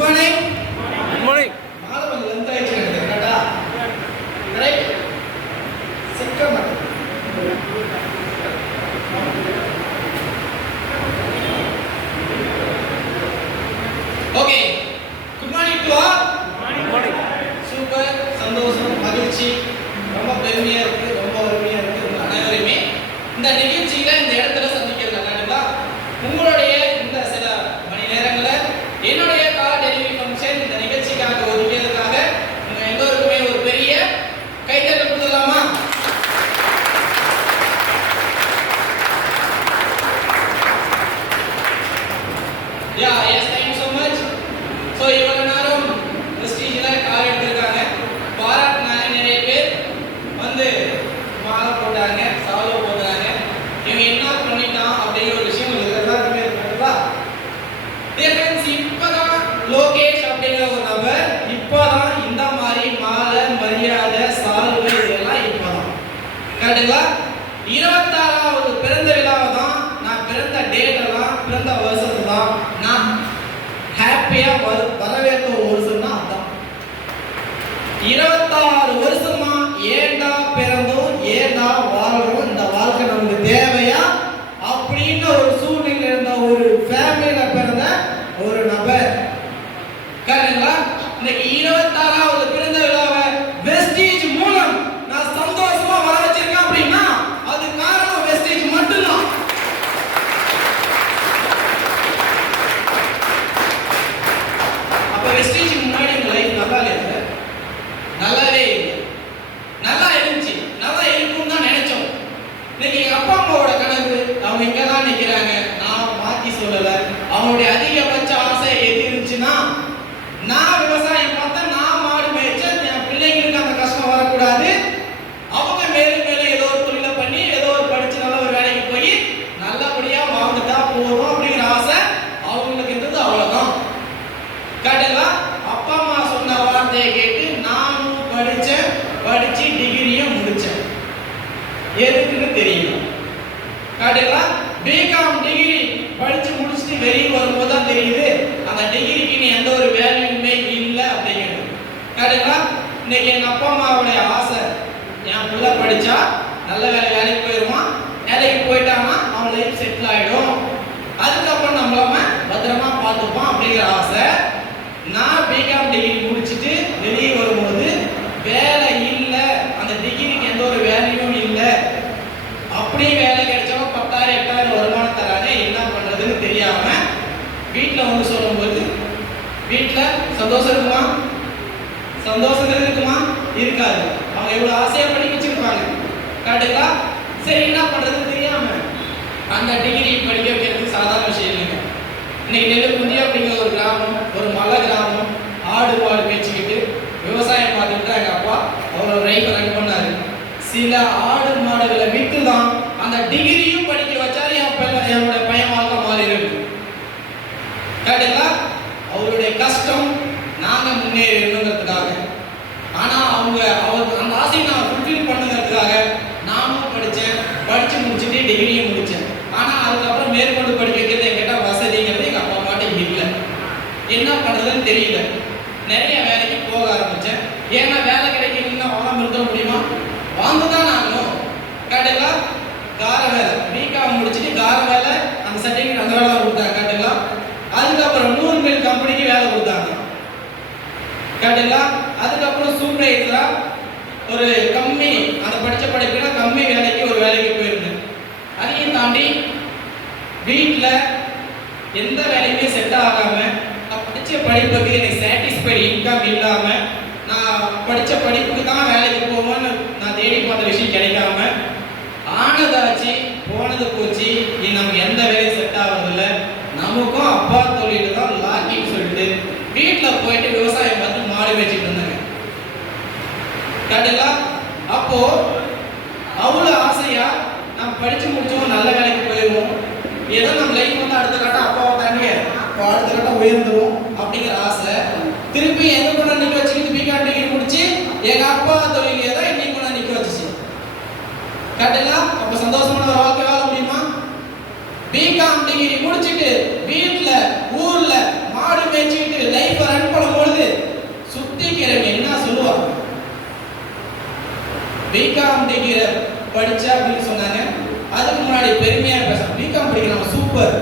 Morning. Good morning. மாணவன் length ஆயிடுச்சு கரெக்டா? கரெக்ட். சிக்க மாட்டேன். Okay. Good morning to all. Good morning. Super, சந்தோஷம், மகிழ்ச்சி, ரொம்ப பெருமையா இருக்கு, ரொம்ப அருமையா இருக்கு. உங்க அனைவருமே இந்த நிகழ்ச்சியில இந்த இடத்துல சந்திக்கிறேன். கண்டிப்பா உங்களுடைய இந்த சில மணி நேரங்களை என்னுடைய கார் டெலிவரி ஃபங்க்ஷன் இந்த நிகழ்ச்சிக்காக ஒதுக்கியதுக்காக உங்க எல்லோருக்குமே ஒரு பெரிய கைத்தட்டல் கொடுத்துடலாமா? Yes, thank you so much. So இவ்வளவு நேரம் பிரஸ்டீஜ்ல கார் எடுத்திருக்காங்க, பாராட்டினாங்க, நிறைய பேர் வந்து மாலை போட்டாங்க, சால்வை போட்டாங்க. இவன் என்ன பண்ணிட்டான் அப்படிங்கிற ஒரு விஷயம் உங்களுக்கு எல்லாருக்குமே இருக்குங்களா? இப்பதான் லோகேஷ் அப்படிங்கிற ஒரு நபர் இப்பதான் இந்த மாதிரி மாலை, மரியாதை, சால்வை இதெல்லாம் இப்பதான் கரெக்டுங்களா? 26வது பிறந்த விழாவை தான் நான் பிறந்த டேட் எல்லாம் பிறந்த வருஷத்தை தான் நான் ஹாப்பியா வரவேற்ற ஒரு வருஷம்னா அதான். 26 வருஷமா ஏண்டா பிறந்தோம், ஏண்டா வாழ்றோம், இந்த வாழ்க்கை நமக்கு தேவையா அப்படின்னு ஒரு சூழ்நிலை இருந்த ஒரு ஃபேமிலியில பிறந்த ஒரு நபர் கரெக்டுங்களா? இன்னைக்கு 26வது பிறந்த விழாவை வெஸ்டீஜ் மூலம் நான் சந்தோஷமா வர வச்சிருக்கேன் அப்படின்னா அது காரணம் வெஸ்டீஜ் மட்டும்தான். அப்ப வெஸ்டீஜ் முன்னாடி உங்க லைஃப் நல்லா இல்லையா? நல்லாவே இல்லை. நல்லா இருந்துச்சு, நல்லா இருக்கும்னு தான் நினைச்சோம். இன்னைக்கு எங்க அப்பா அம்மாவோட கனவு அவங்க இங்க தான் நிக்கிறாங்க. நான் மாத்தி சொல்லல. அவங்களுடைய அதிகபட்ச ஆசை எது இருந்துச்சுன்னா நான் விவசாயம் பார்த்தா, நான் மாடு மேய்ச்சேன், என் பிள்ளைங்களுக்கு அந்த கஷ்டம் வரக்கூடாது, அவங்க மேலும் மேலும் ஏதோ ஒரு தொழிலை பண்ணி ஏதோ ஒரு படிச்சு நல்ல ஒரு வேலைக்கு போய் நல்லபடியா வாழ்ந்துட்டா போதும் அப்படிங்கிற ஆசை அவங்களுக்கு இருந்தது. அவ்வளவுதான் கரெக்டுங்களா? அப்பா அம்மா சொன்ன வார்த்தையை கேட்டு நானும் படிச்சேன், படிச்சு டிகிரியும் முடிச்சேன். எதுக்குன்னு தெரியல கரெக்டுங்களா? பிகாம் டிகிரி படிச்சு முடிச்சுட்டு வெளியே வரும்போது தான் தெரியுது அந்த டிகிரிக்கு நீ எந்த ஒரு வேல்யூமே இல்லை அப்படிங்கிறது கரெக்டுங்களா? இன்னைக்கு எங்க அப்பா அம்மாவுடைய ஆசை என் பிள்ளை படிச்சா நல்ல வேலைக்கு போயிடுவான், வேலைக்கு போயிட்டான்னா அவன் லைஃப் செட்டில் ஆயிடும், அதுக்கப்புறம் நம்மளாம பத்திரமா பார்த்துப்பான் அப்படிங்கிற ஆசை. நான் பிகாம் டிகிரி முடிச்சுட்டு வெளியே வரும்போது வேலை இல்லை, அந்த டிகிரிக்கு எந்த ஒரு வேலையும் இல்லை, அப்படியே வேலை கிடைச்சாலும் 10,000 8,000 வருமானம் தராங்க, என்ன பண்றதுன்னு தெரியாம வீட்டில் வந்து சொல்லும்போது வீட்டில் சந்தோஷம் இருக்குமா? சந்தோஷம் இருக்குமா? இருக்காது. அவங்க எவ்வளவு ஆசையா படிக்க வச்சிருப்பாங்க கரெக்டுங்களா? சரி என்ன பண்றதுன்னு தெரியாம அந்த டிகிரி படிக்க வைக்கிறதுக்கு சாதாரண விஷயம் இல்லைங்க. இன்னைக்கு நெல்லுக்குந்தி அப்படிங்கிற ஒரு கிராமம், ஒரு மலை கிராமம், ஆடு மாடு மேய்ச்சிக்கிட்டு விவசாயம் பார்த்துட்டு எங்க அப்பா அவரோட லைஃப் ரன் பண்ணாரு. சில ஆடு மாடுகளை விட்டு தான் அந்த டிகிரியும் படிக்க வச்சாரு. என்னோட பையன் வாழ்க்கை மாறி இருக்கு கரெக்டுங்களா? அவருடைய கஷ்டம் நாங்க முன்னேறணுங்கிறதுக்காக, ஆனா அவர் அந்த ஆசையை நான் ஃபுல்ஃபில் பண்ணுங்கிறதுக்காக நானும் படித்தேன், படிச்சு முடிச்சுட்டு டிகிரியும் முடித்தேன். ஆனா அதுக்கப்புறம் மேற்கொண்டு படிக்க வைக்கிறது என்கிட்ட வசதிங்கிறது எங்க அப்பா அம்மாட்ட இல்லை. என்ன பண்றதுன்னு தெரியல. நிறைய வேலைக்கு போக ஆரம்பிச்சேன். ஏன்னா வேலை கிடைக்கணும்னா வாழாம இருக்க முடியுமா? வாழ்ந்துதான் ஆகணும் கரெக்டுங்களா? கார வேலை பிகாம் முடிச்சுட்டு கார வேலை அந்த சர்டிஃபிகேட் அந்த வேலை கொடுத்தாங்க கரெக்டுங்களா? அதுக்கப்புறம் 100 மில் கம்பெனிக்கு வேலை கொடுத்தாங்க கரெக்டுங்களா? அதுக்கப்புறம் சூப்பர்வைசரா ஒரு கம்மி அந்த படிச்ச படிப்புனா கம்மி வேலைக்கு ஒரு வேலைக்கு போயிருந்தேன். அதையும் தாண்டி வீட்டில் எந்த வேலையுமே செட் ஆகாம நான் படிச்ச படிப்புக்கு எனக்கு சாட்டிஸ்ஃபைடு இன்கம் இல்லாம நான் படிச்ச படிப்புக்கு தான் வேலைக்கு போவேன்னு நான் தேடி பார்த்த விஷயம் கிடைக்காம ஆனதாச்சு போனது போச்சு. இனி நமக்கு எந்த வேலையும் செட் ஆகுறதில்ல, நமக்கும் அப்பா தொழில் தான் லாக்கின்னு சொல்லிட்டு வீட்டில் போயிட்டு விவசாயம் பார்த்து மாடு மேய்ச்சிட்டு இருந்தாங்க கரெக்டுங்களா? அப்போ அவ்வளோ ஆசையா நம்ம படிச்சு முடிச்சோம், நல்ல வேலைக்கு போயிடுவோம், ஏதோ நம்ம லைஃப் வந்து அடுத்த கட்டம் அப்பாவை தாண்டி அடுத்த கட்டம் உயர்ந்துடும் அப்படிங்கிற ஆசை. திருப்பி எங்க கூட நிக்க வச்சுக்கிட்டு பிகாம் டிகிரி முடிச்சு எங்க அப்பா தொழிலே தான் இன்னைக்கு கூட நிக்க வச்சுச்சு கரெக்டுங்களா? அப்ப சந்தோஷமான ஒரு வாழ்க்கை வாழ முடியுமா? பிகாம் டிகிரி முடிச்சிட்டு வீட்ல ஊர்ல மாடு மேய்ச்சிட்டு லைஃப் டிகிரி படிச்ச அப்படின்னு சொன்னாங்க. அதுக்கு முன்னாடி பெருமையா பேச பிகாம் படிக்கலாம் சூப்பர்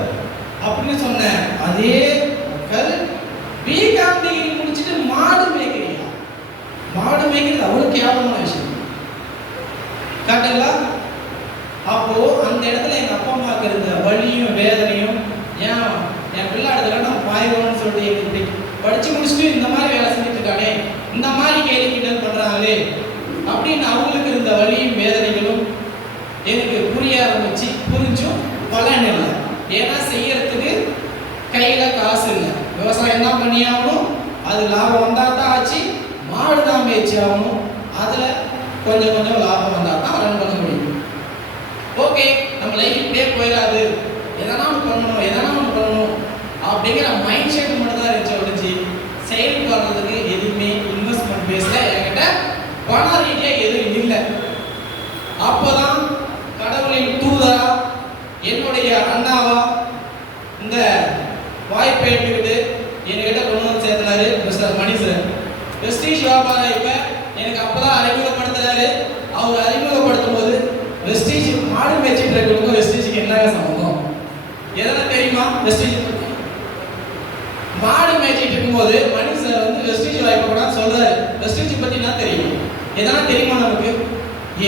அப்படின்னு சொன்னேன். அதே பிகாம் டிகிரி முடிச்சுட்டு மாடு மேய்க்கிறியா? மாடு மேய்க்கிறது அவ்வளவு கேவலமான விஷயம் காட்டுங்களா? அப்போ அந்த இடத்துல எங்க அப்பா அம்மாவுக்கு இருந்த வலியும் வேதனையும், ஏன் என் பிள்ளை அடுத்த நான் பாயிரோன்னு சொல்லிட்டு எனக்கு படிச்சு முடிச்சுட்டு இந்த மாதிரி வேலை செஞ்சுட்டு இருக்கானே, இந்த மாதிரி கேள்வி கிண்டல் பண்றாங்களே அப்படின்னு அவங்களுக்கு இருந்த வலியும் வேதனைகளும் எனக்கு புரிய ஆரம்பிச்சு. புரிஞ்சும் பலன் இல்லை. ஏன்னா செய்யறதுக்கு கையில காசு இல்லை. விவசாயம் தான் பண்ணி ஆகணும், அது லாபம் வந்தா தான் ஆச்சு. மாடு தான் மேய்ச்சி ஆகணும், அதுல கொஞ்சம் கொஞ்சம் லாபம் வந்தா தான் ரன் பண்ண முடியும். ஓகே, நம்ம லைஃப் இப்படியே போயிடாது, எதனா ஒன்று பண்ணணும் அப்படிங்கிற மைண்ட் செட் மட்டும் தான் இருந்துச்சு. ஒழிச்சு செயல்படுறதுக்கு எதுவுமே இன்வெஸ்ட்மெண்ட் பேஸ்ல என்கிட்ட பண ரீதியா எதுவும் இல்லை. அப்போதான் கடவுளின் தூதரா என்னுடைய அண்ணாவா இந்த வாய்ப்பை எடுத்துக்கிட்டு என்கிட்ட கொண்டு வந்து சேர்த்துனாரு மிஸ்டர் மணி சார். வெஸ்டீஜ் வியாபாரம் இப்ப எனக்கு அப்பதான் அறிமுகப்படுத்துறாரு. அவர் அறிமுகப்படுத்தும் போது வெஸ்டீஜ் மாடு மேய்ச்சிட்டு இருக்கிறவங்க வெஸ்டீஜுக்கு என்ன சம்பந்தம் எதனா தெரியுமா? வெஸ்டீஜ் மாடு மேய்ச்சிட்டு இருக்கும்போது மணி சார் வந்து வெஸ்டீஜ் வாய்ப்பை கூட சொல்றாரு. வெஸ்டீஜ் பத்தி என்ன தெரியும்? எதனா தெரியுமா? நமக்கு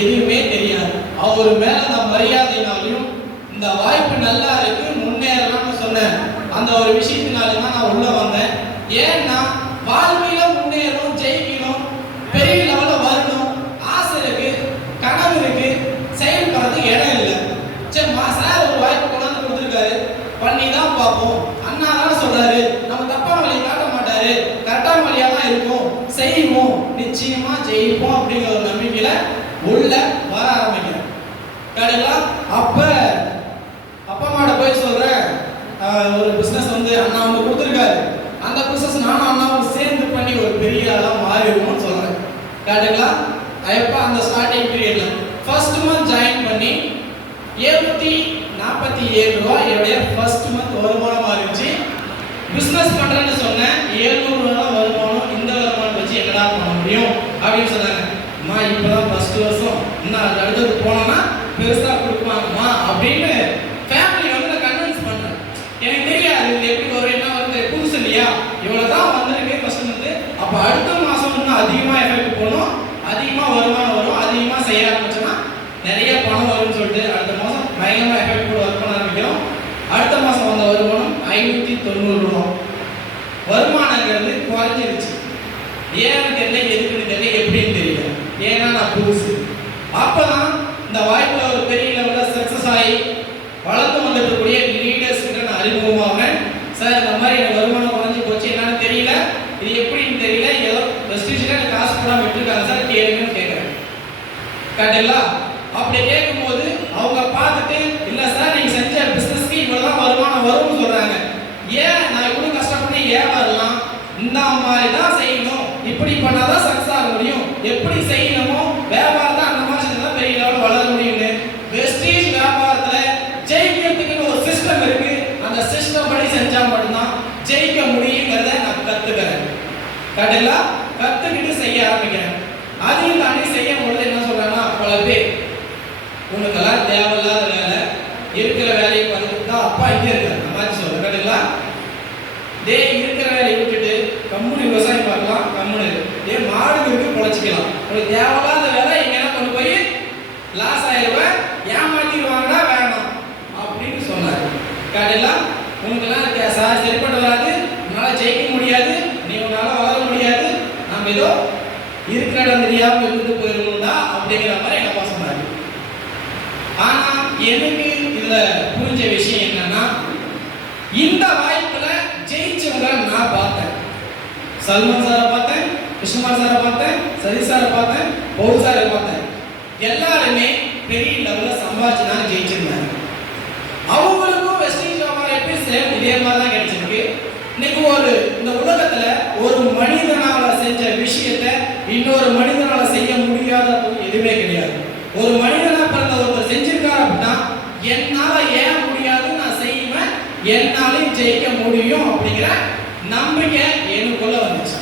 எதுவுமே தெரியாது. அவர் மேல அந்த மரியாதையினாலையும் இந்த வாய்ப்பு நல்லா இருக்கு முன்னேறலாம்னு சொன்னேன். அந்த ஒரு விஷயத்தினால தான் நான் உள்ள வந்தேன். ஏன்னா வாழ்க்கையில முன்னேறணும், ஜெயிக்கணும், பெரிய லெவல்ல வரணும், ஆசை இருக்கு, கனவு இருக்கு, செயல்படுறதுக்கு இடம் இல்லை. சரி சார் ஒரு வாய்ப்பு கொண்டாந்து கொடுத்துருக்காரு, பண்ணி தான் பார்ப்போம். அண்ணா தான் சொல்றாரு, நம்ம தப்பான வழியை காட்ட மாட்டாரு, கரெக்டான வழியா தான் இருக்கும், செய்வோம், நிச்சயமா ஜெயிப்போம் அப்படிங்கிற ஒரு நம்பிக்கையில உள்ள வர ஆரம்பிக்கிறேன். கடைங்களா அப்பா அம்மாவோட போய் சொல்றேன், ஒரு பிசினஸ் வந்து அண்ணா வந்து கொடுத்துருக்காரு, அந்த பிசினஸ் நானும் அண்ணாவும் சேர்ந்து பண்ணி ஒரு பெரிய ஆளா மாறிடுவோம்னு சொல்றேன். கடைங்களா எப்ப அந்த ஸ்டார்டிங் பீரியட்ல ஃபர்ஸ்ட் மந்த் ஜாயின் பண்ணி 747 ரூபாய் என்னுடைய ஃபர்ஸ்ட் மந்த் வருமானம் இருந்துச்சு. பிசினஸ் பண்றேன்னு சொன்னேன், 700 ரூபாய் வருமானம், இந்த வருமானம் வச்சு என்னடா பண்ண முடியும் அப்படின்னு சொன்னாங்க. அம்மா இப்பதான் ஃபர்ஸ்ட் வருஷம், இன்னும் அது அடுத்தது போனோம்னா பெருசா கொடுப்பாங்கம்மா அப்படின்னு ஃபேமிலி வந்து நான் கன்வின்ஸ் பண்றேன். எனக்கு தெரியாது இது எப்படி வரும், என்ன வந்து புதுசு இல்லையா, இவ்வளவுதான் வந்திருக்கு ஃபர்ஸ்ட் மந்த். அப்ப அடுத்த மாசம் இன்னும் அதிகமா எஃபெக்ட் போகணும், அதிகமா வருமானம் வரும், அதிகமா செய்ய ஆரம்பிச்சோம்னா நிறைய பணம் வரும்னு சொல்லிட்டு அடுத்த மாசம் பயங்கரமா எஃபெக்ட் போட ஒர்க் பண்ண ஆரம்பிக்கிறோம். அடுத்த மாசம் வந்த வருமானம் 590 ரூபாய். வருமானங்கிறது குறைஞ்சிருச்சு. ஏன்னு தெரியல, எதுக்குன்னு தெரியல, எப்படின்னு தெரியல. ஏன்னா நான் புதுசு. அப்பதான் இந்த வாய்ப்புல ஒரு பெரிய லெவல்ல சக்சஸ் ஆகி வளர்ந்து வந்துட்டு இருக்கக்கூடிய லீடர்ஸ் கிட்ட நான் அறிமுகமாகிறேன். சார் இந்த மாதிரி எனக்கு வருமானம் குறைஞ்சி போச்சு, என்னன்னு தெரியல, இது எப்படின்னு தெரியல, ஏதோ வெஸ்டீஜ்ல எனக்கு காசு போடாம விட்டுருக்காங்க சார், கேளுங்கன்னு கேட்குறேன். கரெக்டுங்களா? அப்படி கேட்கும்போது அவங்க பார்த்துட்டு இல்ல சார் நீங்க செஞ்ச பிசினஸ்க்கு இவ்வளவுதான் வருமானம் வரும்னு சொல்றாங்க. ஏன் நான் இவ்வளவு கஷ்டப்பட்டு ஏன் வரலாம், இந்த மாதிரி தான் செய்யணும், இப்படி பண்ணாதான் சக்சஸ் ஆக முடியும், எப்படி செய்யணுமோ வியாபாரத்தை அந்த மாதிரி செஞ்சா பெரிய லெவலில் வளர முடியும்னு வெஸ்டீஜ் வியாபாரத்துல ஜெயிக்கிறதுக்கு ஒரு சிஸ்டம் இருக்கு. அந்த சிஸ்டம் படி செஞ்சா மட்டும்தான் ஜெயிக்க முடியுங்கிறத நான் கத்துக்கிறேன். கரெக்டுங்களா? கத்துக்கிட்டு செய்ய ஆரம்பிக்கிறேன். அதையும் தாண்டி செய்யும் பொழுது என்ன சொல்றாங்கன்னா, பல பேர் உனக்கெல்லாம் தேவையில்லாத வேலை, இருக்கிற வேலையை பார்த்துட்டு தான் அப்பா இங்கே இருக்காரு அந்த மாதிரி சொல்றேன். கரெக்டுங்களா? இருக்கிற வேலையை விட்டுட்டு கம்முனு விவசாயம் பார்க்கலாம், கம்முனு மாடுகளுக்கு பொழைச்சிக்கலாம், உங்களுக்கு தேவையில்லாத வேலை எங்கன்னா கொண்டு போய் லாஸ் ஆயிடுவேன், ஏமாத்திடுவாங்கடா வேணாம் அப்படின்னு சொன்னாரு. கரெக்டுங்களா? உனக்கெல்லாம் சார் சரிப்பட்டு வராது, உன்னால ஜெயிக்க முடியாது, நீ உன்னால வளர முடியாது, நம்ம ஏதோ இருக்கிற இடம் தெரியாம இருந்துட்டு போயிருந்தா அப்படிங்கிற மாதிரி எங்க அப்பா சொன்னாரு. ஆனா எனக்கு இதுல புரிஞ்ச விஷயம் என்னன்னா, இந்த வாய்ப்புல ஜெயிச்சவங்க நான் பார்த்தேன். சல்மான் சாரை பார்த்தேன், கிருஷ்ணமார் சாரை பார்த்தேன், சதீஷ் சாரை பார்த்தேன், பவுல் சாரை பார்த்தேன். எல்லாருமே பெரிய லெவல்ல சம்பாதிச்சு தான் ஜெயிச்சிருந்தாங்க. அவங்களுக்கும் வெஸ்டீஜ் வியாபாரம் சேம் இதே மாதிரி தான் கிடைச்சிருக்கு. இன்னைக்கு இந்த உலகத்துல ஒரு மனிதனால செஞ்ச விஷயத்தை இன்னொரு மனிதனால செய்ய முடியாத எதுவுமே கிடையாது. ஒரு மனிதனா பிறந்த ஒருத்தர் செஞ்சிருக்காரு அப்படின்னா என்னால ஏன் முடியாது, நான் செய்வேன், என்னாலையும் ஜெயிக்க முடியும் அப்படிங்கிற நம்பிக்கை எனக்குள்ள வந்துச்சு.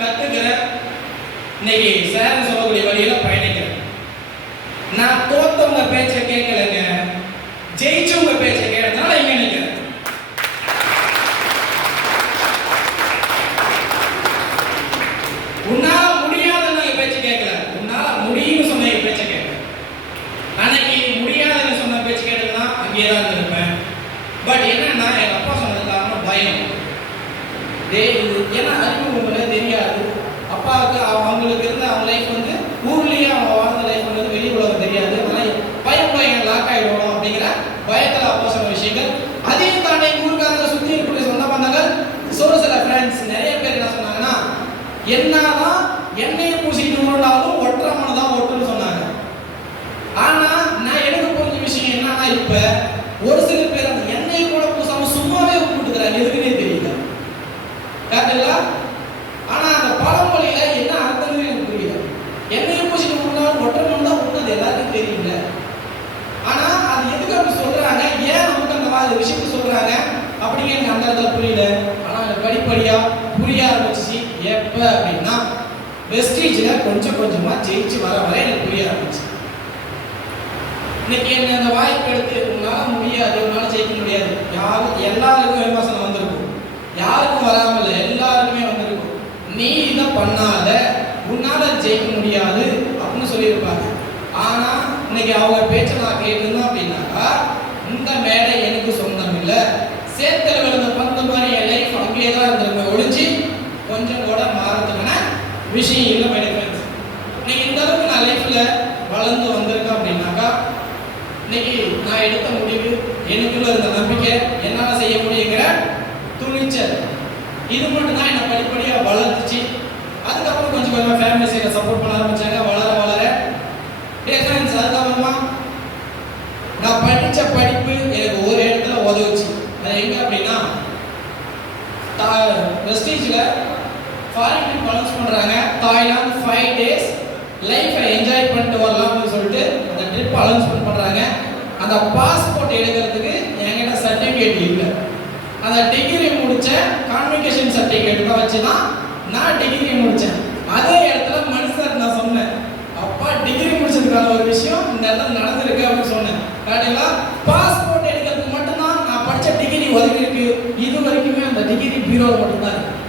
கத்துக்கிறேன், இன்னைக்கு சார் சொல்லக்கூடிய வழியில பயணிக்கிறேன். நான் தோத்தவங்க பேச்சை கேட்கலங்க, ஜெயிச்சவங்க பேச்சை கேட்டதுனால இங்க நிற்கிறேன். உன்னால முடியாதுன்னு பேச்சு கேட்கல, உன்னால முடியும்னு சொன்ன பேச்சை கேட்கல. அன்னைக்கு முடியாதுன்னு சொன்ன பேச்சு கேட்டதுன்னா அங்கேயே தான் இருந்திருப்பேன். பட் என்னன்னா எங்க அப்பா சொன்னது காரணம் பயம். ஏன்னா அறிமுகங்களே தெரியாது அப்பாவுக்கு. அவங்களுக்கு இருந்த அவங்க லைஃப் வந்து ஊர்லயே அவங்க வாழ்ந்த லைஃப் வந்து வெளி உலகம் தெரியாது. அதனால பயம் லாக் ஆயிடும் அப்படிங்கிற பயத்தில் அப்பா சொன்ன விஷயங்கள். அதையும் தாண்டி ஊருக்காரங்க சுற்றி இருக்கக்கூடிய சொந்த பந்தங்கள் சில ஃப்ரெண்ட்ஸ் நிறைய பேர் என்ன சொன்னாங்கன்னா, என்னதான் எண்ணெயை பூசிட்டு இருந்தாலும் ஒற்றை மனு தான் ஒட்டுன்னு சொன்னாங்க. ஆனா நான் எனக்கு புரிஞ்ச விஷயம் என்னன்னா, இப்ப ஒரு சில பேர் அந்த எண்ணெயை கூட பூசாம சும்மாவே விட்டுக்கிறாங்க, எதுக்குன்னே தெரியல. கரெக்டுங்களா? ஆனா அந்த பழமொழியில என்ன அர்த்தம்னு எனக்கு புரியல. எண்ணெயை பூசிட்டு இருந்தாலும் ஒற்றை மனு தான் ஒட்டுறது எல்லாருக்கும் தெரியல. ஆனா அது எதுக்கு அப்படி சொல்றாங்க, ஏன் நமக்கு அந்த விஷயத்தை சொல்றாங்க அப்படிங்க எனக்கு அந்த இடத்துல புரியல. ஆனா படிப்படியா புரிய ஆரம்பிச்சு. எப்ப அப்படின்னா வெஸ்டீஜ்ல கொஞ்சம் கொஞ்சமா ஜெயிச்சு வர வரை எனக்கு புரிய ஆரம்பிச்சு. இன்னைக்கு என்ன அந்த வாய்ப்பு எடுத்து உங்களால முடியாது, உங்களால ஜெயிக்க முடியாது, எல்லாருக்கும் விமர்சனம் வந்திருக்கும், யாருக்கும் வராம இல்லை, எல்லாருக்குமே வந்திருக்கும். நீ இதை பண்ணாத, உன்னால ஜெயிக்க முடியாது அப்படின்னு சொல்லியிருப்பாங்க. ஆனா இன்னைக்கு அவங்க பேச்சை நான் கேட்டிருந்தோம் அப்படின்னாக்கா, இந்த மேடை எனக்கு சொந்தம் இல்லை, சேத்துல விழுந்த பந்து மாதிரி என் லைஃப் அங்கேயே தான் இருந்திருப்பேன், ஒழிஞ்சு கொஞ்சம் கூட மாறதுக்கான விஷயம் இல்லை. மை ஃப்ரெண்ட்ஸ், இன்னைக்கு இந்த அளவுக்கு நான் லைஃப்ல வளர்ந்து வந்திருக்கேன் அப்படின்னாக்கா, இன்னைக்கு நான் எடுத்த முடிவு, எனக்குள்ள இருந்த நம்பிக்கை, என்னால் செய்ய முடியுங்கிற துணிச்சல், இது மட்டும் தான் என்னை படிப்படியாக வளர்த்துச்சு. அதுக்கப்புறம் கொஞ்சம் கொஞ்சமாக ஃபேமிலி சைடில் சப்போர்ட் பண்ண ஆரம்பிச்சாங்க. வளர வளர ஃப்ரெண்ட்ஸ், அதுக்கப்புறமா நான் படித்த படிப்பு எனக்கு ஒரு இடத்துல உதவுச்சு. அது எங்கே அப்படின்னா, வெஸ்டீஜில் ஃபாரின் ட்ரிப் அனௌன்ஸ் பண்ணுறாங்க. தாய்லாந்து 5 days லைஃப்பை என்ஜாய் பண்ணிட்டு வரலாம்னு சொல்லிட்டு அந்த ட்ரிப் அனௌன்ஸ்மெண்ட் பண்ணுறாங்க. அந்த பாஸ்போர்ட் எடுக்கிறதுக்கு என்கிட்ட சர்டிஃபிகேட் இல்லை. அந்த டிகிரி முடித்த கான்வெகேஷன் சர்டிஃபிகேட் தான் வச்சு தான் நான் டிகிரி முடித்தேன். அதே இடத்துல மனுஷர் நான் சொன்னேன், அப்பா டிகிரி முடிச்சதுக்கான ஒரு விஷயம் இந்த இடத்துல நடந்திருக்கு அப்படின்னு சொன்னேன். கரெக்டுங்களா? பாஸ்போர்ட் எடுக்கிறதுக்கு மட்டும்தான் நான் படித்த டிகிரி ஒதுக்கி இருக்கு. இது வரைக்குமே அந்த டிகிரி பீரோவில் மட்டும்தான் இருக்கு.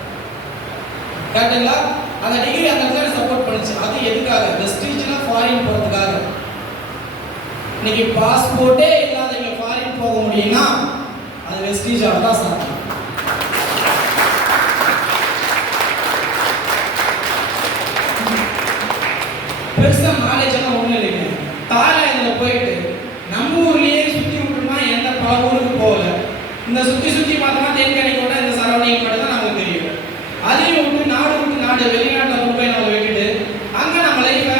கரெக்டுங்களா? அந்த டிகிரி அந்த இடத்துல சப்போர்ட் பண்ணுச்சு. அது எதுக்காக? வெஸ்டீஜ்ல ஃபாரின் போகிறதுக்காக. இன்னைக்கு பாஸ்போர்ட்டே இல்லாதவங்க ஃபாரின் போக முடியும்னா அது வெஸ்டீஜால தான் சாத்தியம். பெருசா நாலேஜ் எல்லாம் ஒன்றும் இல்லைங்க. தாய்லாந்தில் போயிட்டு நம்ம ஊர்லயே சுற்றி விட்டுமா எந்த பல ஊருக்கு போகல. இந்த சுற்றி பார்த்தோம்னா தேன்கனிக்கோட இந்த சரௌண்டிங் மட்டும் தான் நமக்கு தெரியும். அதையும் விட்டு நாடு வெளிநாட்டில் கொண்டு போய் நம்ம விட்டுட்டு அங்கே நம்ம லைஃப்பை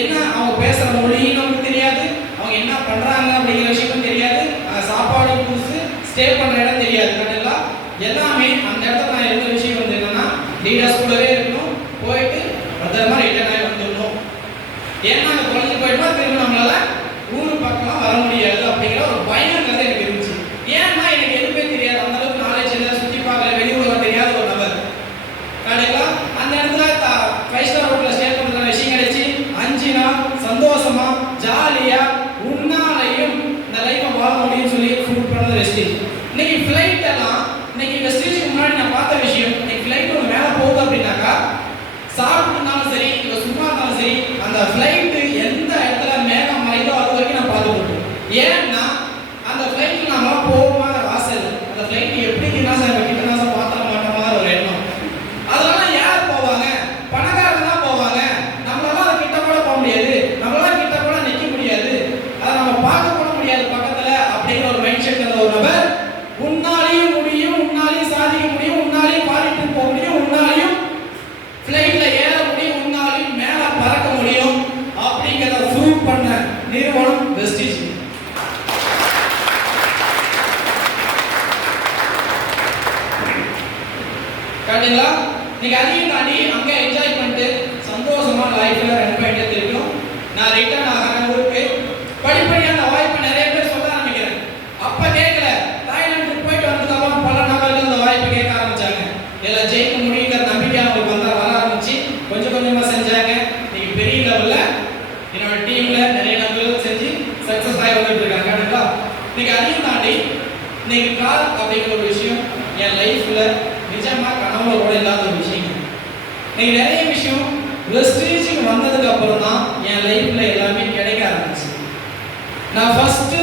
என்ன அவங்க பேசுகிற மொழியும் நமக்கு தெரியாது, அவங்க என்ன பண்ணுறாங்க அப்படிங்கிற விஷயமும் தெரியாது, சாப்பாடு புதுசு, ஸ்டே பண்ணுற இடம் தெரியாது. கரெக்டுங்களா? எல்லாமே அந்த இடத்துல நான் எந்த விஷயம் வந்து என்னன்னா, லீடர்ஸ் கூடவே இருக்கணும், போயிட்டு பத்திரமா ரிட்டர்ன் ஆகி வந்துடணும். ஏன்னா அந்த குழந்தை போயிட்டா திரும்ப நம்மளால ஊர் பக்கம்லாம் வர முடியாது அப்படிங்கிற ஒரு பயங்கிறது எனக்கு இருந்துச்சு. ஏன்னா எனக்கு எதுவுமே தெரியாது, அந்த அளவுக்கு நாலேஜ் இல்லை, சுற்றி பார்க்கல, வெளி உலகம் தெரியாத ஒரு நபர். கடைங்களா? அந்த இடத்துல 5 star ஹோட்டல்ல ஸ்டே பண்ணுற விஷயம் கிடைச்சி 5 நாள் சந்தோஷமா ஜாலியா உன்னாலையும் இந்த லைஃப்பை வாழ முடியும்னு சொல்லி ஃபுட் பண்ணது வெஸ்டீஜ். இன்னைக்கு ஃப்ளைட் எல்லாம், இன்னைக்கு வெஸ்டீஜுக்கு முன்னாடி நான் பார்த்த விஷயம், இன்னைக்கு ஃப்ளைட் ஒன்று மேலே போகுது அப்படின்னாக்கா, சாப்பிட்டுனாலும் சரி இல்லை சும்மா இருந்தாலும் சரி, அந்த ஃப்ளைட்டு எந்த இடத்துல மேகம் மறைதோ அது வரைக்கும் நான் பார்த்துக்கிட்டேன். ஏன்னா அந்த ஃப்ளைட்டில் நம்மளாம் போகுமா ஆசை இல்லை. அந்த ஃப்ளைட்டு எப்படி கிட்டனாசம் பார்த்துட மாட்டோமா ஒரு எண்ணம். அதெல்லாம் யார் போவாங்க? பணக்காரங்க தான் போவாங்க. நம்மளால அதை கிட்ட கூட போக முடியாது, நம்மளால கிட்ட கூட நிற்க முடியாது, அதை நம்ம பார்க்க கூட முடியாது பக்கத்தில் அப்படிங்கிற ஒரு மைண்ட் செட் இருந்த ஒரு நபர், உன்னாலையும் முடியும், உன்னாலையும் சாதிக்க முடியும், உன்னாலையும் பாரிட்டு போக முடியும், உன்னாலையும் ஃப்ளைட்ல ஏற முடியும், உன்னாலையும் மேல பறக்க முடியும் அப்படிங்கிறத ப்ரூவ் பண்ண நிறுவனம் வெஸ்டீஜ். கரெக்டுங்களா? நீங்க அதையும் தாண்டி அங்கே என்ஜாய் பண்ணிட்டு சந்தோஷமா லைஃப்ல ரன் பண்ணிட்டு தெரியும். நான் ரிட்டர்ன் ஆகிறேன் ஊருக்கு. படிப்படியாக அந்த வாய்ப்பை நிறைய பேர் சொல்ல ஆரம்பிக்கிறேன். அப்ப கேட்கல, தாய்லாந்துக்கு போயிட்டு வந்ததுக்கப்புறம் பல நபர்கள் அந்த வாய்ப்பு கேட்க ஆரம்பிச்சாங்க. எல்லாம் ஜெயிக்க முடியுங்கிற நம்பிக்கை அவங்களுக்கு வர நிறைய விஷயம் வெஸ்டேஜுக்கு வந்ததுக்கு அப்புறம் தான் என் லைஃப்ல எல்லாமே கிடைக்க ஆரம்பிச்சு. நான் ஃபர்ஸ்ட்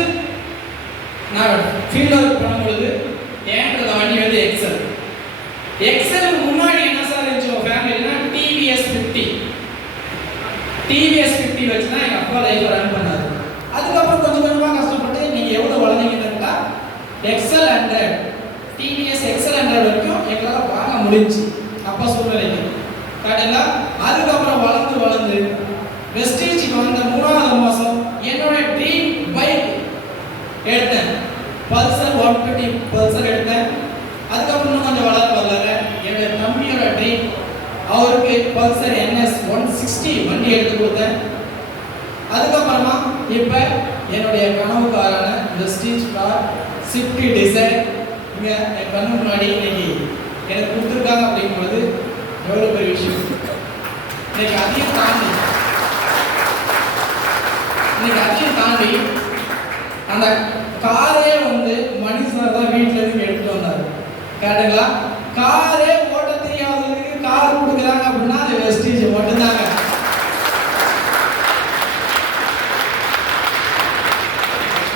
நான் ஃபீல்ட் ஒர்க் பண்ணும்பொழுது ஏன்றது வண்டி வந்து எக்ஸல். எக்ஸலுக்கு முன்னாடி என்ன சார் இருந்துச்சு ஃபேமிலினா டிவிஎஸ் 50. டிவிஎஸ் 50 வச்சு தான் எங்கள் அப்பா லைஃப் ரன் பண்ணாரு. அதுக்கப்புறம் கொஞ்சம் கொஞ்சமாக கஷ்டப்பட்டு நீங்கள் எவ்வளோ வளர்ந்தீங்கன்னா எக்ஸல் 100 டிவிஎஸ் எக்ஸல் 100 வரைக்கும் எங்களால் வாங்க முடிஞ்சு அப்பா சூழ்நிலைக்கு கரெக்டுங்களா. அதுக்கப்புறம் வளர்ந்து வெஸ்டேஜுக்கு வந்த 3வது மாதம் என்னோட ட்ரீம் பைக் எடுத்தேன். பல்சர் 150 பல்சர் எடுத்தேன். அதுக்கப்புறம் இன்னும் கொஞ்சம் வளர என்னோட தம்பியோட ட்ரீம் அவருக்கு பல்சர் NS 160 வண்டி எடுத்து கொடுத்தேன். அதுக்கப்புறமா இப்போ என்னுடைய கனவு காரான வெஸ்டேஜ் கார் ஸ்விஃப்ட் டிசைர் இங்கே என் கண்ணு முன்னாடி இன்னைக்கு எனக்கு கொடுத்துருக்காங்க. அப்படிங்கும்போது எவ்வளோ பெரிய விஷயம். இன்னைக்கு அதையும் தாண்டி அந்த காரே வந்து மனுஷன் தான் வீட்டில இருந்து எடுத்துட்டு வந்தாரு. கேட்டுங்களா, காரே ஓட்ட தெரியாதவங்களுக்கு கார் கொடுக்குறாங்க அப்படின்னா அது வெஸ்டேஜ் மட்டும்தாங்க.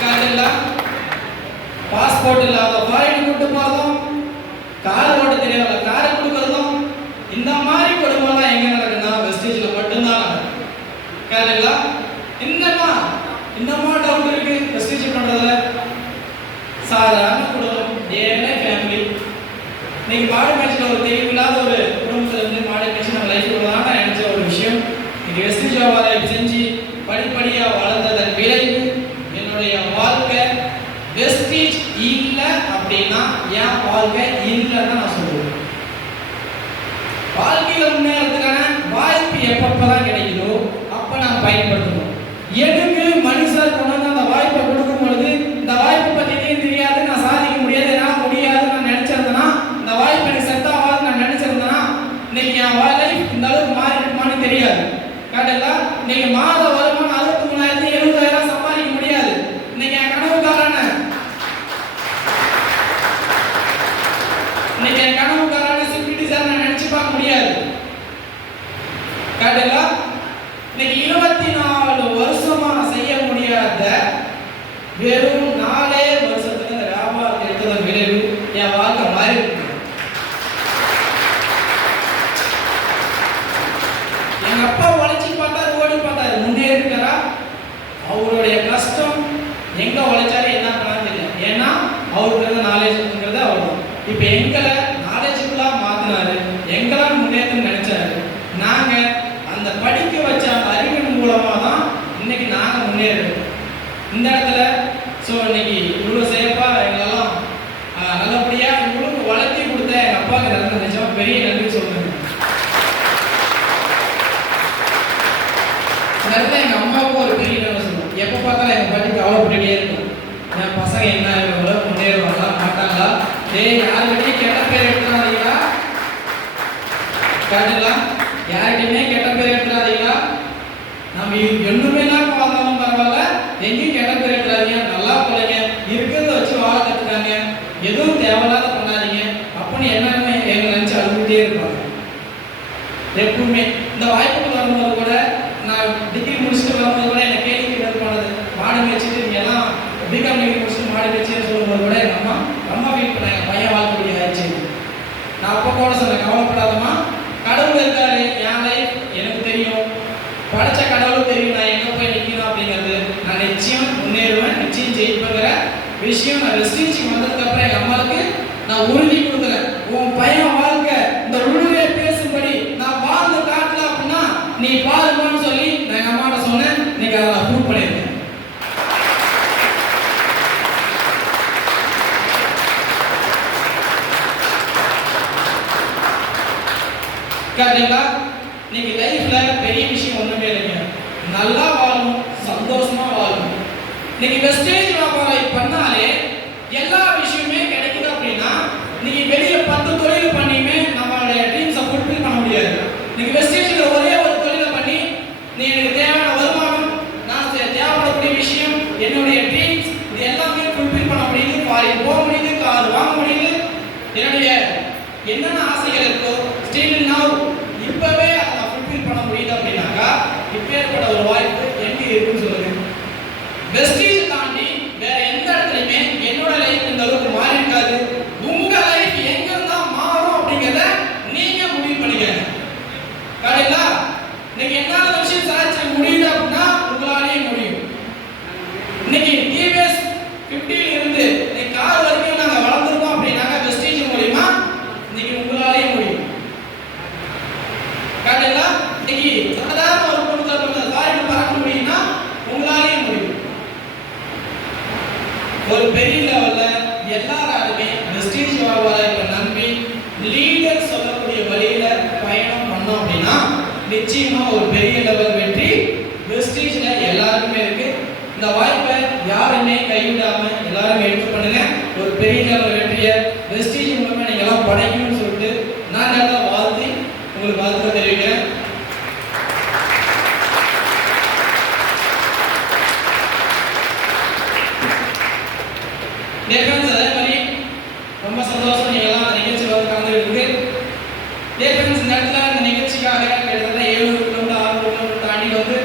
கேட்டுங்களா, பாஸ்போர்ட் இல்லாத ஃபாரின் கூட்டு போறதும் கார் ஓட்ட தெரியாத காரை கொடுக்கறதும் இந்த மாதிரி கொடுமைலாம் எங்க நடக்குதுன்னா வெஸ்டேஜ்ல மட்டும்தான் நடக்குது. கேட்டுங்களா, இன்னமா டவுட் இருக்கு வெஸ்டேஜ் பண்றதுல. சாதாரண குடும்பம், ஏழை ஃபேமிலி. இன்னைக்கு மாடு மேய்ச்சல ஒரு தெளிவில்லாத ஒரு குடும்பத்துல இருந்து மாடு மேய்ச்சி நம்ம லைஃப் தான் நினைச்ச ஒரு விஷயம். இன்னைக்கு வெஸ்டேஜ் வியாபாரம் செஞ்சு படிப்படியா வளர்ந்ததன் விளைவு என்னுடைய வாழ்க்கை வெஸ்டேஜ் இல்லை அப்படின்னா என் வாழ்க்கை இல்லைன்னு நான் சொல்லுவேன். வாழ்க்கையில முன்னேறதுக்கான வாய்ப்பு எப்பப்பெல்லாம் கிடைக்குதோ அப்ப நான் பயன்படுத்தணும். எனக்கு மனுஷர் கொண்டு அந்த வாய்ப்பை கொடுக்கும் பொழுது இந்த வாய்ப்பை பத்தி தெரியாது, நான் சாதிக்க முடியாது, என்னால் முடியாது நான் நினைச்சிருந்தேன்னா, இந்த வாய்ப்பு எனக்கு செட் ஆகாது நான் நினைச்சிருந்தேன்னா இன்னைக்கு என் லைஃப் இந்த அளவுக்கு மாறிடுமான்னு தெரியாது. கரெக்டுங்களா, இன்னைக்கு மாத வருமானம் 63,000 70,000 சம்பாதிக்க முடியாது. இன்னைக்கு என் கனவுக்காரான ஸ்விஃப்ட் டிசைர் நான் நினைச்சு பார்க்க முடியாது. கரெக்டுங்களா, இன்னைக்கு 24 வருஷமா செய்ய முடியாத வெறும் 4 வருஷத்துக்கு இந்த வியாபாரத்தை எடுத்ததன் விளைவு என் வாழ்க்கை மாறி இருக்கு. எங்க அப்பா உழைச்சி பார்த்தாரு, ஓடி பார்த்தாரு, முன்னேறிட்டாரா? அவருடைய கஷ்டம் எங்க உழைச்சாரு என்ன பண்ணான்னு தெரியல. ஏன்னா அவருக்கு இருந்த நாலேஜ்ங்கிறது அவ்வளவு. இப்ப எங்களை நாலேஜுக்குள்ளா மாத்தினாரு, எங்கெல்லாம் முன்னேற்றம் நினைச்சாரு. நாங்க அந்த படிக்க வச்ச அந்த அறிவின் மூலமா தான் இன்னைக்கு நாங்க முன்னேறோம் இந்த இடத்துல. ஸோ இன்னைக்கு இவ்வளோ சேஃபா எங்களெல்லாம் நல்லபடியா இவ்வளவு வளர்த்தி கொடுத்த எங்க அப்பாவுக்கு நடந்த நிஜமா பெரிய நன்றி சொல்றேன். இந்த எங்க அம்மாவுக்கும் ஒரு பெரிய நன்றி சொல்லுவோம். எப்போ பார்த்தாலும் எங்க பாட்டி கவலைப்பட்டுட்டே இருக்கும். என் பசங்க என்ன எவ்வளவு முன்னேறுவாங்களா மாட்டாங்களா, யாருக்கிட்டையும் கெட்ட பேர் எடுத்துறாதீங்களா, கரெக்டுங்களா, யார்கிட்டயுமே கெட்ட பேர் எடுத்துறாதீங்களா. நம்ம ஒண்ணுமே இல்லாம வாழ்ந்தாலும் பரவாயில்ல, எங்கேயும் கெட்ட பேர் எடுத்துறாதீங்க, நல்லா பிள்ளைங்க இருக்கிறத வச்சு வாழ கத்துக்காங்க, எதுவும் தேவையில்லாத பண்ணாதீங்க அப்படின்னு என்னன்னு எங்க நினைச்சு அழுதுகிட்டே இருப்பாங்க எப்பவுமே. இந்த வாய்ப்புகள் வரும்போது கூட நான் டிகிரி முடிச்சுட்டு வரும்போது கூட என்ன கேள்வி கேட்கறது போனது, மாடு மேய்ச்சிட்டு நீங்க எல்லாம் பிகாம் டிகிரி முடிச்சுட்டு மாடு மேய்ச்சின்னு சொல்லும்போது கூட எங்க அம்மா ஃபீல் பண்ணாங்க, பையன் வாழ்க்கை ஆயிடுச்சு. நான் அப்போ கூட சொன்னேன், கவலைப்படாதமா, கடவுள் இருக்காரு, என் லைஃப் எனக்கு தெரியும், படைச்ச கடவுளும் தெரியும் நான் எங்க போய் நிற்கணும் அப்படிங்கிறது. நான் நிச்சயம் முன்னேறுவேன், நிச்சயம் ஜெயிப்பேங்கிற விஷயம் நான் வெஸ்டேஜுக்கு வந்ததுக்கு அப்புறம் எங்க அம்மாவுக்கு நான் உறுதி கொடுக்குறேன். உன் பையன் வாழ்க்கை இந்த உருவே பேசும்படி நான் வாழ்ந்து காட்டல அப்படின்னா நீ பாருமான்னு சொல்லி நான் எங்க அம்மாட்ட சொன்னேன். இன்னைக்கு அதை நான் ப்ரூவ் பண்ணியிருக்கேன். கேட்டீங்களா, இன்னைக்கு லைஃப்ல பெரிய விஷயம் ஒண்ணுமே இல்லைங்க. நல்லா வாழணும், சந்தோஷமா வாழணும். இன்னைக்கு வெஸ்டேஜ் வியாபாரம் பண்ணாலே எல்லா விஷயமே கிடைக்குது அப்படின்னா நீங்க வெளியே 10 தொழில் பண்ணியுமே நம்மளுடைய ட்ரீம்ஸை ஃபுல்ஃபில் பண்ண முடியாது. இன்னைக்கு வெஸ்டேஜ்ல ஒரே ஒரு தொழிலை பண்ணி நீ எனக்கு தேவையான வருமானம், நான் தேவைப்படக்கூடிய விஷயம், என்னுடைய ட்ரீம்ஸ் இது எல்லாமே ஃபுல்ஃபில் பண்ண முடியுது. ஃபாரின் போக முடியுது, கார் வாங்க முடியுது, என்னுடைய என்னென்ன ஆசைகள் இருக்கோ ஸ்டில் நவ் இப்பவே இன்னைக்கு என்னால ஒரு விஷயம் சாதிக்க முடியுது அப்படின்னா உங்களாலேயும் முடியும். இன்னைக்கு டிவிஎஸ் 50 இருந்து இன்னைக்கு கார் வரைக்கும் நாங்க வளர்ந்துருக்கோம் அப்படின்னாக்க வெஸ்டேஜ் மூலியமா இன்னைக்கு உங்களாலேயும் முடியும். கரெக்டா? இன்னைக்கு சாதாரண ஒரு பொருத்தப்பட்ட காரில் பறக்க முடியும்னா உங்களாலேயும் முடியும். ஒரு பெரிய லெவல்ல எல்லாராலுமே வெஸ்டேஜ் வியாபாரத்தை நம்பி லீடர் சொல்லக்கூடிய வழியில பயணம் பண்ணோம் அப்படின்னா நிச்சயமா ஒரு பெரிய லெவல் வெற்றி வெஸ்டேஜ்ல எல்லாருக்குமே இருக்கு. இந்த வாய்ப்பை யாருமே கைவிடாம எல்லாரும் எடுத்து பண்ணுங்க. ஒரு பெரிய லெவல் வெற்றியை வெஸ்டேஜ் மூலமா நீங்க எல்லாம் படைக்கணும்னு சொல்லிட்டு நான் நல்லா வாழ்த்தி உங்களுக்கு வாழ்த்து தெரிவிக்கிறேன். அதே மாதிரி ரொம்ப சந்தோஷம் நீங்க எல்லாம் அந்த நிகழ்ச்சியில் வந்து கலந்துருக்கு. இந்த இடத்துல இந்த நிகழ்ச்சிக்காக கிட்டத்தட்ட 700 கிலோமீட்டர் 600 கிலோமீட்டர் தாண்டி வந்து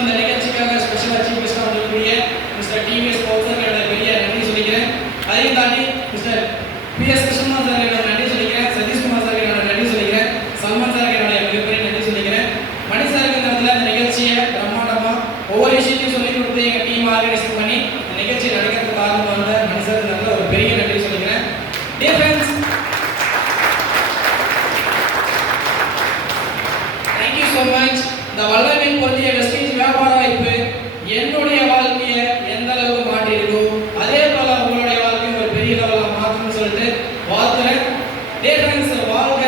இந்த நிகழ்ச்சிக்காக ஸ்பெஷலாக சீஃப் கெஸ்டாக வந்திருக்கக்கூடிய மிஸ்டர் டிவிஎஸ் பவுசர் என்னோட பெரிய நன்றி சொல்லிக்கிறேன். அதையும் தாண்டி மிஸ்டர் பிஎஸ் கிருஷ்ணன் சார் என்னோட நன்றி சொல்லிக்கிறேன். சதீஷ்குமார் சார் என்னோட நன்றி சொல்லிக்கிறேன். சல்மான் சார் என்னோட மிகப்பெரிய நன்றி சொல்லிக்கிறேன். மணி சாருக்கு இந்த இடத்துல இந்த நிகழ்ச்சியை பிரம்மாண்டமா ஒவ்வொரு விஷயத்தையும் சொல்லி கொடுத்து எங்கள் டீம் ஆர்கனைஸ் பண்ணி இந்த நிகழ்ச்சி நடக்கிறதுக்கு காரணம் வந்த மணி சாருக்கு நல்ல ஒரு பெரிய நன்றி சொல்லிக்கிறேன். Dear friends, thank you so much. இந்த வல்லமை பொருந்திய வெஸ்டேஜ் வியாபார வாய்ப்பு என்னுடைய வாழ்க்கையை எந்த அளவுக்கு மாற்றி இருக்கோ அதே போல உங்களுடைய வாழ்க்கையை ஒரு பெரிய லெவலில் மாற்றணும்னு சொல்லிட்டு வாழ்த்துறேன். Dear friends, வாழ்க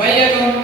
வையகம்.